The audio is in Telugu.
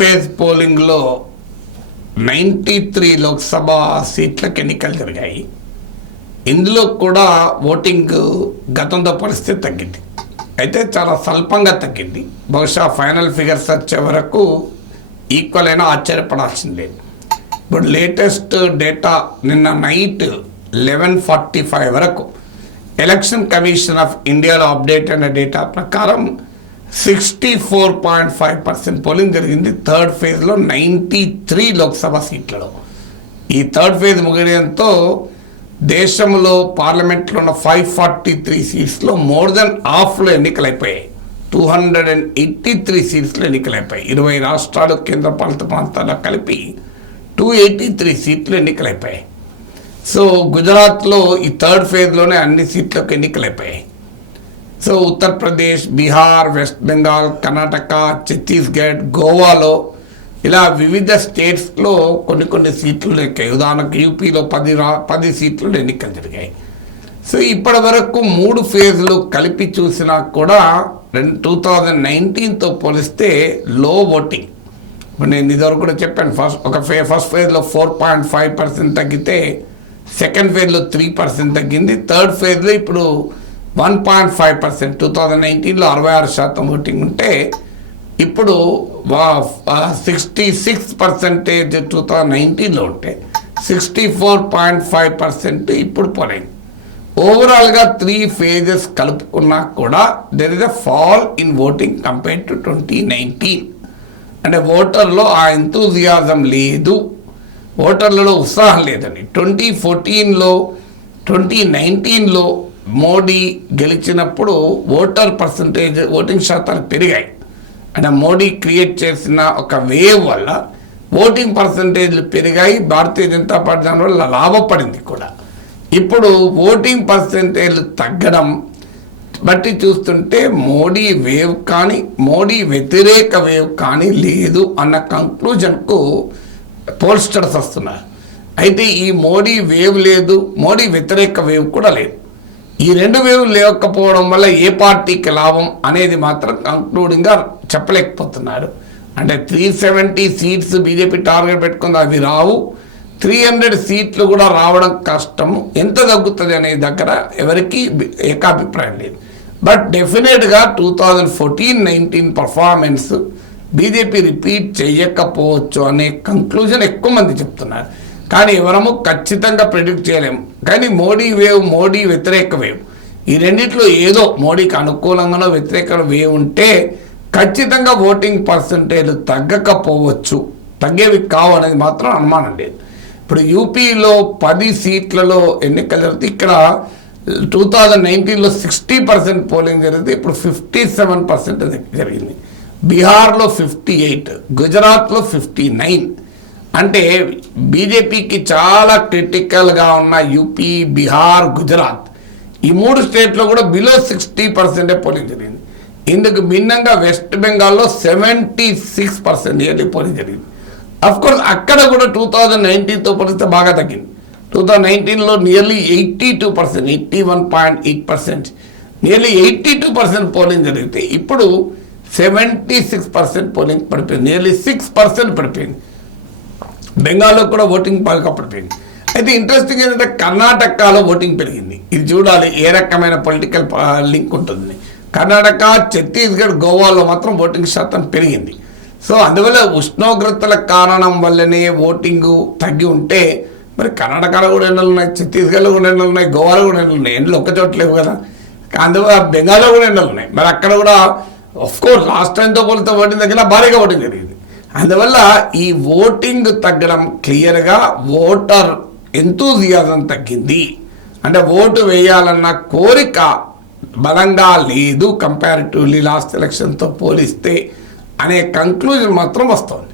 ఫేజ్ పోలింగ్లో 93 లోక్సభ సీట్లకు ఎన్నికలు జరిగాయి. ఇందులో కూడా ఓటింగ్ గతంతో పోలిస్తే తగ్గింది. అయితే చాలా స్వల్పంగా తగ్గింది. బహుశా ఫైనల్ ఫిగర్స్ వచ్చే వరకు ఈక్వల్ అయినా ఆశ్చర్యపడాల్సిందే. ఇప్పుడు లేటెస్ట్ డేటా నిన్న నైట్ 11:45 వరకు ఎలక్షన్ కమిషన్ ఆఫ్ ఇండియాలో అప్డేట్ అయిన డేటా ప్రకారం 64.5% పోలింగ్ జరిగింది. థర్డ్ ఫేజ్లో 93 లోక్సభ సీట్లలో. ఈ థర్డ్ ఫేజ్ ముగియడంతో దేశంలో పార్లమెంట్లో ఉన్న 543 సీట్స్లో మోర్ దెన్ హాఫ్లో ఎన్నికలైపోయాయి. 283 సీట్స్లో ఎన్నికలైపోయాయి. 20 రాష్ట్రాలు కేంద్రపాలిత ప్రాంతాల్లో కలిపి 283 సీట్లు ఎన్నికలైపోయాయి. సో గుజరాత్లో ఈ థర్డ్ ఫేజ్లోనే అన్ని సీట్లకు ఎన్నికలైపోయాయి. సో ఉత్తరప్రదేశ్, బీహార్, వెస్ట్ బెంగాల్, కర్ణాటక, ఛత్తీస్గఢ్, గోవాలో ఇలా వివిధ స్టేట్స్లో కొన్ని సీట్లు ఎక్కాయి. ఉదాహరణకు యూపీలో 10 సీట్లు ఎన్నికలు జరిగాయి. సో ఇప్పటి వరకు 3 ఫేజ్లు కలిపి చూసినా కూడా 2019తో పోలిస్తే లో ఓటింగ్. ఇప్పుడు నేను ఇదివరకు కూడా చెప్పాను, ఫస్ట్ ఫేజ్లో 4.5% తగ్గితే సెకండ్ ఫేజ్లో 3% తగ్గింది. థర్డ్ ఫేజ్లో ఇప్పుడు 1.5%. 2019లో 66% ఓటింగ్ ఉంటే ఇప్పుడు 66% 2019లో ఉంటే 64.5% ఇప్పుడు పోలింగ్. ఓవరాల్గా 3 ఫేజెస్ కలుపుకున్నా కూడా there is a fall in voting compared to 2019. అంటే ఓటర్లో ఆ ఎంతూజియాజం లేదు, ఓటర్లలో ఉత్సాహం లేదండి. 2014లో 2019లో మోడీ గెలిచినప్పుడు ఓటింగ్ శాతాలు పెరిగాయి. అంటే మోడీ క్రియేట్ చేసిన ఒక వేవ్ వల్ల ఓటింగ్ పర్సంటేజ్లు పెరిగాయి. భారతీయ జనతా పార్టీ దాని వల్ల లాభపడింది కూడా. ఇప్పుడు ఓటింగ్ పర్సంటేజ్లు తగ్గడం బట్టి చూస్తుంటే మోడీ వేవ్ కానీ మోడీ వ్యతిరేక వేవ్ కానీ లేదు అన్న కంక్లూజన్కు పోల్స్టర్స్ వస్తున్నారు. అయితే ఈ మోడీ వేవ్ లేదు, మోడీ వ్యతిరేక వేవ్ కూడా లేదు. ఈ 2 వేవ్ లేకపోవడం వల్ల ఏ పార్టీకి లాభం అనేది మాత్రం కంక్లూడింగ్గా చెప్పలేకపోతున్నారు. అంటే 370 సీట్స్ బీజేపీ టార్గెట్ పెట్టుకుంది, అవి రావు. 300 సీట్లు కూడా రావడం కష్టము. ఎంత తగ్గుతుంది అనే దగ్గర ఎవరికి ఏకాభిప్రాయం లేదు. బట్ డెఫినెట్గా 2014-19 పర్ఫార్మెన్స్ బీజేపీ రిపీట్ చేయకపోవచ్చు అనే కంక్లూజన్ ఎక్కువ మంది చెప్తున్నారు. కానీ ఎవరము ఖచ్చితంగా ప్రెడిక్ట్ చేయలేము. కానీ మోడీ వేవ్, మోడీ వ్యతిరేక వేవ్, ఈ రెండిట్లో ఏదో మోడీకి అనుకూలంగానో వ్యతిరేక వేవ్ ఉంటే ఖచ్చితంగా ఓటింగ్ పర్సంటేజ్ తగ్గకపోవచ్చు, తగ్గేవి కావు అనేది మాత్రం అనుమానం లేదు. ఇప్పుడు యూపీలో 10 సీట్లలో ఎన్నికలు జరిగితే ఇక్కడ 2019లో 60% పోలింగ్ జరిగింది, ఇప్పుడు 57% జరిగింది. బీహార్లో 58, గుజరాత్లో 59. అంటే బీజేపీకి చాలా క్రిటికల్గా ఉన్న యూపీ, బీహార్, గుజరాత్ ఈ 3 స్టేట్లో కూడా బిలో 60% పోలింగ్ జరిగింది. ఇందుకు భిన్నంగా వెస్ట్ బెంగాల్లో 76% నియర్లీ పోలింగ్ జరిగింది. అఫ్కోర్స్ అక్కడ కూడా 2019తో పోలిస్తే బాగా తగ్గింది. 2019లో నియర్లీ 82%, 81.8%, నియర్లీ 82% పోలింగ్ జరిగితే ఇప్పుడు 76% పోలింగ్ పడిపోయింది, నియర్లీ 6% పడిపోయింది. బెంగాల్లో కూడా ఓటింగ్ బాగా పడిపోయింది. అయితే ఇంట్రెస్టింగ్ ఏంటంటే కర్ణాటకలో ఓటింగ్ పెరిగింది. ఇది చూడాలి ఏ రకమైన పొలిటికల్ లింక్ ఉంటుంది. కర్ణాటక, ఛత్తీస్గఢ్, గోవాలో మాత్రం ఓటింగ్ శాతం పెరిగింది. సో అందువల్ల ఉష్ణోగ్రతల కారణం వల్లనే ఓటింగు తగ్గి ఉంటే మరి కర్ణాటకలో కూడా ఎండలు ఉన్నాయి, ఛత్తీస్గఢ్లో కూడా ఎండలు ఉన్నాయి, గోవాలో కూడా ఎండలు ఉన్నాయి. ఎండలు ఒక్క చోట లేవు కదా. అందువల్ల బెంగాల్లో కూడా ఎండలు ఉన్నాయి. మరి అక్కడ కూడా ఆఫ్కోర్స్ లాస్ట్ టైంతో పోలితే ఓటింగ్ తగ్గినా భారీగా ఓటింగ్ జరిగింది. అందువల్ల ఈ ఓటింగ్ తగ్గడం క్లియర్గా ఓటర్ ఎంతూజియాజం తగ్గింది. అంటే ఓటు వేయాలన్న కోరిక బలంగా లేదు కంపారిటివ్లీ లాస్ట్ ఎలక్షన్తో పోలిస్తే అనే కంక్లూజన్ మాత్రం వస్తుంది.